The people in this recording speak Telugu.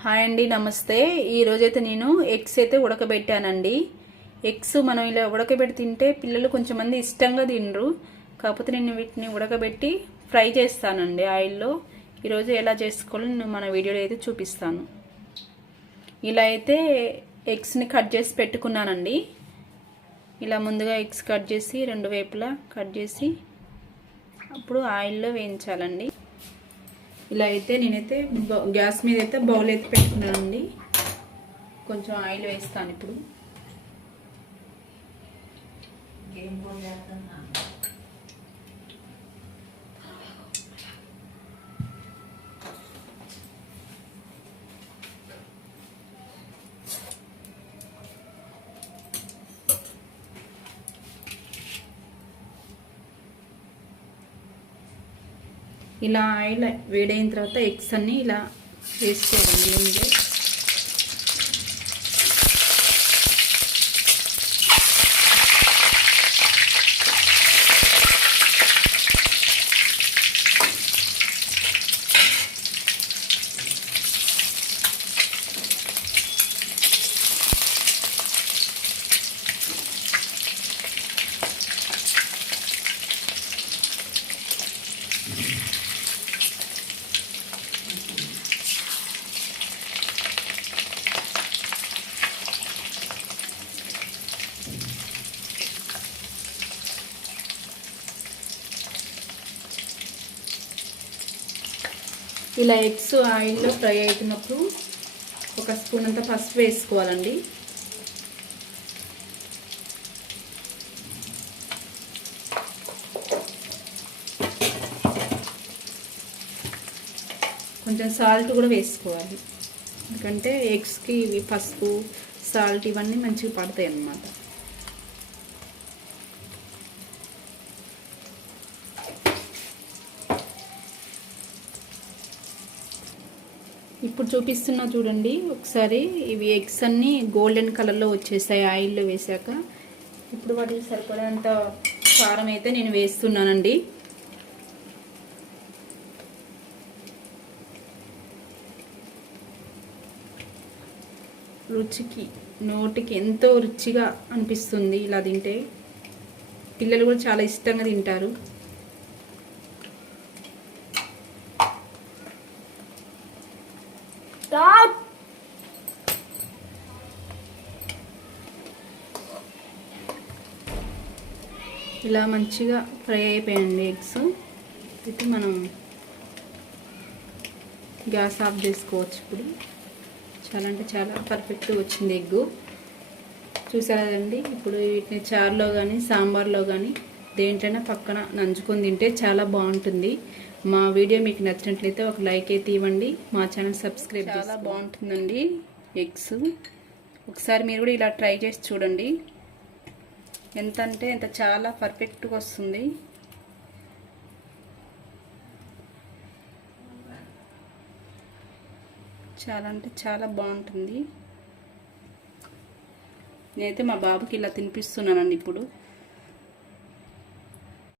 హాయ్ అండి, నమస్తే. ఈరోజైతే నేను ఎగ్స్ అయితే ఉడకబెట్టానండి. ఎగ్స్ మనం ఇలా ఉడకబెట్టి తింటే పిల్లలు కొంచెం మంది ఇష్టంగా తినరు. కాకపోతే నేను వీటిని ఉడకబెట్టి ఫ్రై చేస్తానండి ఆయిల్లో. ఈరోజు ఎలా చేసుకోవాలో నేను మన వీడియోలో అయితే చూపిస్తాను. ఇలా అయితే ఎగ్స్ని కట్ చేసి పెట్టుకున్నానండి. ఇలా ముందుగా ఎగ్స్ కట్ చేసి రెండు వైపులా కట్ చేసి అప్పుడు ఆయిల్లో వేయించాలండి. ఇలా అయితే నేనైతే గ్యాస్ మీద అయితే బౌల్ అయితే పెట్టుకున్నానండి. కొంచెం ఆయిల్ వేస్తాను ఇప్పుడు. ఇలా ఆయిల్ వేడైన తర్వాత ఎగ్స్ అన్నీ ఇలా వేసుకోవాలండి. ఇందులో ఇలా ఎగ్స్ ఆయిల్లో ఫ్రై అవుతున్నప్పుడు ఒక స్పూన్ అంతా పసుపు వేసుకోవాలండి. కొంచెం సాల్ట్ కూడా వేసుకోవాలి, ఎందుకంటే ఎగ్స్కి ఇవి పసుపు సాల్ట్ ఇవన్నీ మంచిగా పడతాయి అన్నమాట. ఇప్పుడు చూపిస్తున్నా చూడండి ఒకసారి. ఇవి ఎగ్స్ అన్నీ గోల్డెన్ కలర్లో వచ్చేసాయి ఆయిల్లో వేసాక. ఇప్పుడు వాటికి సరిపడేంత కారం అయితే నేను వేస్తున్నానండి. రుచికి నోటికి ఎంతో రుచిగా అనిపిస్తుంది ఇలా తింటే. పిల్లలు కూడా చాలా ఇష్టంగా తింటారు. ఇలా మంచిగా ఫ్రై అయిపోయాయండి ఎగ్స్. అయితే మనం గ్యాస్ ఆఫ్ చేసుకోవచ్చు. ఇప్పుడు చాలా అంటే చాలా పర్ఫెక్ట్గా వచ్చింది ఎగ్గు. చూసారా కదండి. ఇప్పుడు వీటిని చారులో కానీ సాంబార్లో కానీ దేంట్లైనా పక్కన నంచుకొని తింటే చాలా బాగుంటుంది. మా వీడియో మీకు నచ్చినట్లయితే ఒక లైక్ అయితే ఇవ్వండి. మా ఛానల్ సబ్స్క్రైబ్. చాలా బాగుంటుందండి ఎగ్స్. ఒకసారి మీరు కూడా ఇలా ట్రై చేసి చూడండి. ఎంత అంటే ఎంత చాలా పర్ఫెక్ట్గా వస్తుంది. చాలా అంటే చాలా బాగుంటుంది. నేనైతే మా బాబుకి ఇలా తినిపిస్తున్నానండి ఇప్పుడు.